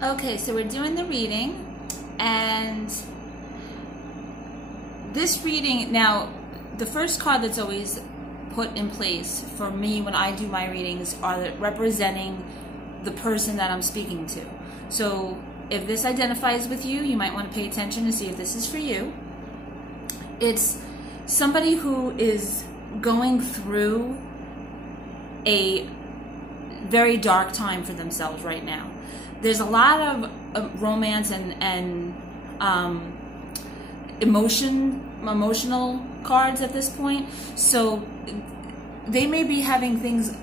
Okay, so we're doing the reading, and this reading, now, the first card that's always put in place for me when I do my readings are representing the person that I'm speaking to. So if this identifies with you, you might want to pay attention to see if this is for you. It's somebody who is going through a very dark time for themselves right now. There's a lot of romance and emotional cards at this point. So they may be having things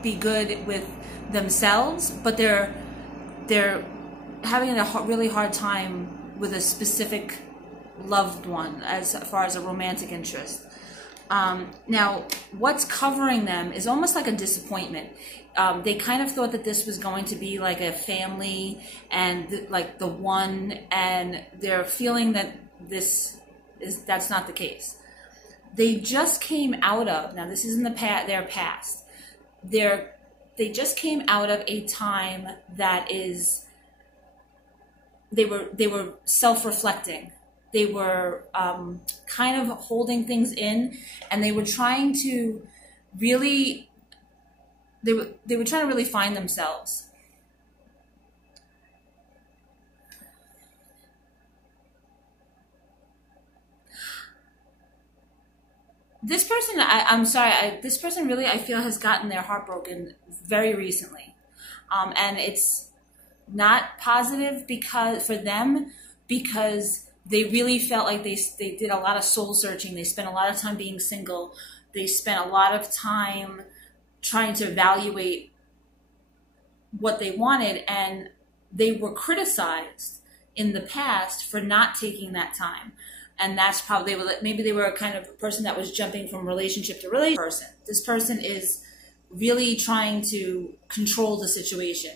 be good with themselves, but they're having a really hard time with a specific loved one as far as a romantic interest. Now, what's covering them is almost like a disappointment. They kind of thought that this was going to be like a family and like the one, and they're feeling that that's not the case. They just came out of, now this is in their past. They just came out of a time that is, they were self-reflecting. They were kind of holding things in, and they were trying to really, they were trying to really find themselves. This person, I'm sorry, this person really, I feel, has gotten their heart broken very recently. And it's not positive for them, because they really felt like they did a lot of soul searching. They spent a lot of time being single. They spent a lot of time trying to evaluate what they wanted, and they were criticized in the past for not taking that time. And that's probably, maybe they were a kind of person that was jumping from relationship to relationship. This person is really trying to control the situation.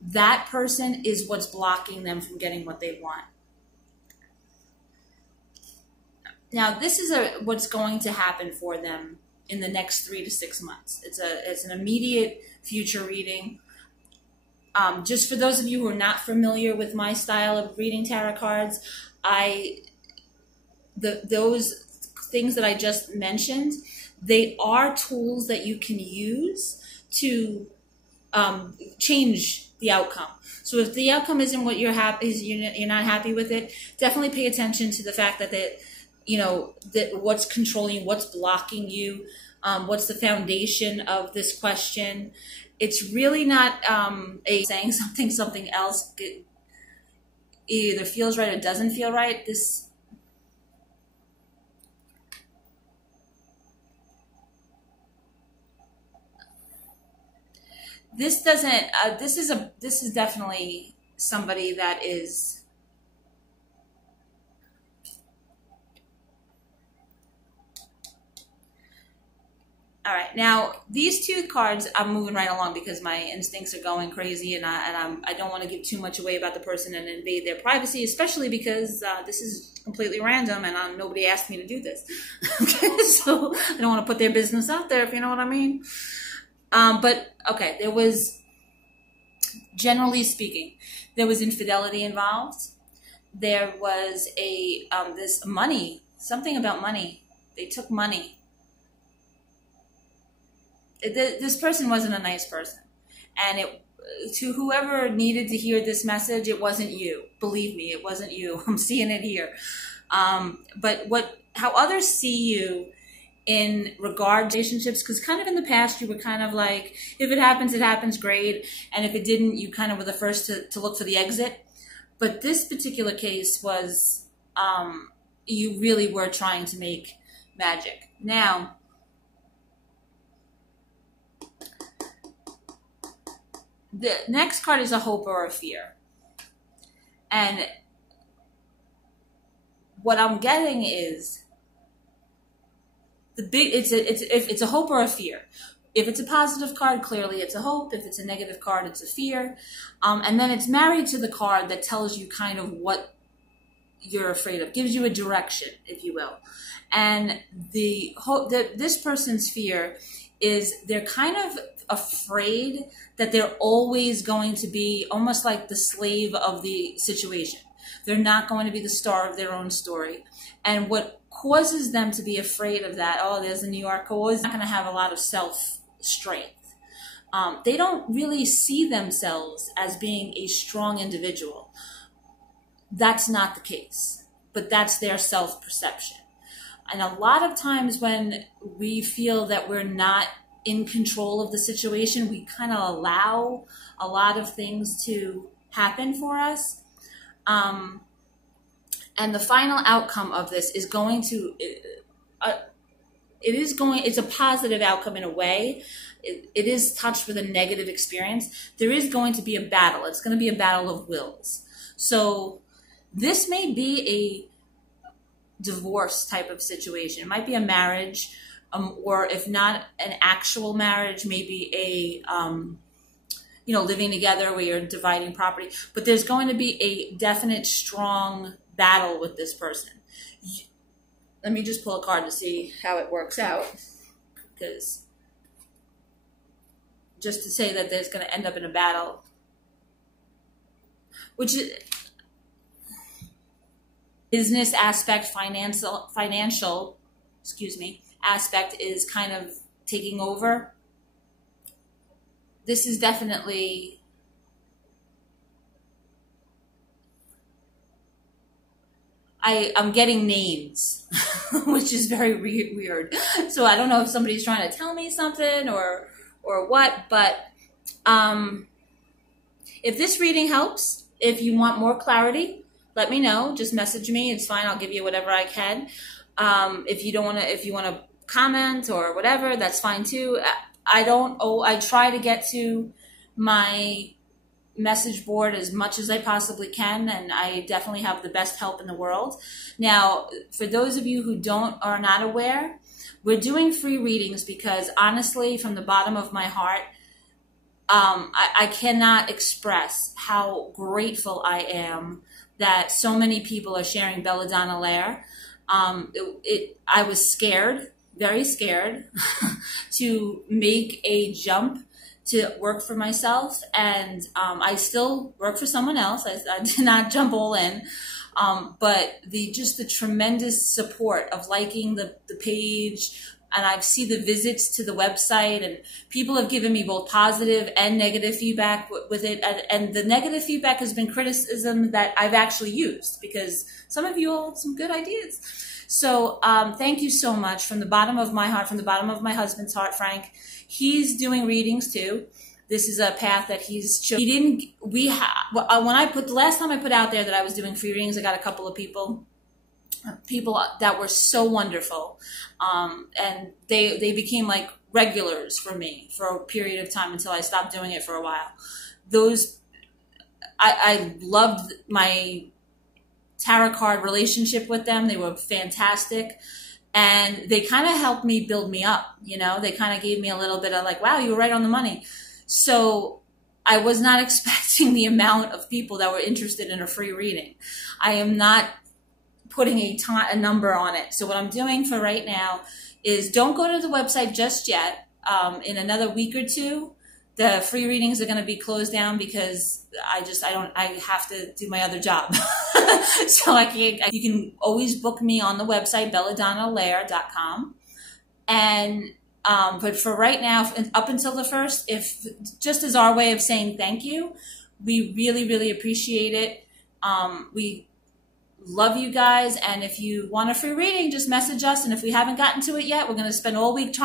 That person is what's blocking them from getting what they want. Now, this is what's going to happen for them in the next 3 to 6 months. It's an immediate future reading. Just for those of you who are not familiar with my style of reading tarot cards, those things that I just mentioned, they are tools that you can use to change the outcome. So if the outcome isn't what you're not happy with it, definitely pay attention to the fact that what's controlling you, what's blocking you, what's the foundation of this question. It's really not saying something else. It either feels right or doesn't feel right. This is definitely somebody that is, all right. Now, these two cards, I'm moving right along because my instincts are going crazy, and I don't want to give too much away about the person and invade their privacy, especially because this is completely random and nobody asked me to do this. Okay, so I don't want to put their business out there, if you know what I mean. But okay, there was, generally speaking, there was infidelity involved. There was this money, something about money. They took money. This person wasn't a nice person. And to whoever needed to hear this message, it wasn't you. Believe me, it wasn't you. I'm seeing it here. But how others see you in regard to relationships, because kind of in the past you were kind of like, if it happens, great. And if it didn't, you kind of were the first to look for the exit. But this particular case was, you really were trying to make magic. Now, the next card is a hope or a fear. And what I'm getting is it's a hope or a fear. If it's a positive card, clearly it's a hope. If it's a negative card, it's a fear. And then it's married to the card that tells you kind of what you're afraid of, gives you a direction, if you will. And this person's fear is they're kind of afraid that they're always going to be almost like the slave of the situation. They're not going to be the star of their own story. And what causes them to be afraid of that, oh, there's a New Yorker, is not going to have a lot of self-strength. They don't really see themselves as being a strong individual. That's not the case, but that's their self-perception. And a lot of times when we feel that we're not in control of the situation, we kind of allow a lot of things to happen for us. And the final outcome of this is going to, it's a positive outcome in a way. It is touched with a negative experience. There is going to be a battle. It's going to be a battle of wills. So this may be a divorce type of situation. It might be a marriage, or if not an actual marriage, maybe a living together where you're dividing property. But there's going to be a definite strong battle with this person. Let me just pull a card to see how it works out, because just to say that there's going to end up in a battle, which is business aspect, financial, aspect is kind of taking over. This is definitely, I'm getting names, which is very weird. So I don't know if somebody's trying to tell me something or what, but if this reading helps, if you want more clarity, let me know. Just message me. It's fine. I'll give you whatever I can. If you want to comment or whatever, that's fine too. I try to get to my message board as much as I possibly can, and I definitely have the best help in the world. Now, for those of you who are not aware, we're doing free readings because honestly, from the bottom of my heart, I cannot express how grateful I am that so many people are sharing Belladonna Lair. I was scared, very scared, to make a jump to work for myself, and I still work for someone else. I did not jump all in, but the tremendous support of liking the page, and I see the visits to the website, and people have given me both positive and negative feedback with it. And the negative feedback has been criticism that I've actually used, because some of you all have some good ideas. So thank you so much from the bottom of my heart, from the bottom of my husband's heart, Frank. He's doing readings too. This is a path that he's chosen. The last time I put out there that I was doing free readings, I got a couple of people that were so wonderful, and they became like regulars for me for a period of time until I stopped doing it for a while. I loved my tarot card relationship with them. They were fantastic, and they kind of helped me build me up. They kind of gave me a little bit of like, wow, you were right on the money. So I was not expecting the amount of people that were interested in a free reading. I am not putting a number on it. So what I'm doing for right now is don't go to the website just yet. In another week or two, the free readings are going to be closed down because I have to do my other job. So I can't. You can always book me on the website, belladonnalair.com. And but for right now, up until the 1st, just as our way of saying thank you, we really, really appreciate it. We love you guys, and if you want a free reading, just message us, and if we haven't gotten to it yet, we're going to spend all week trying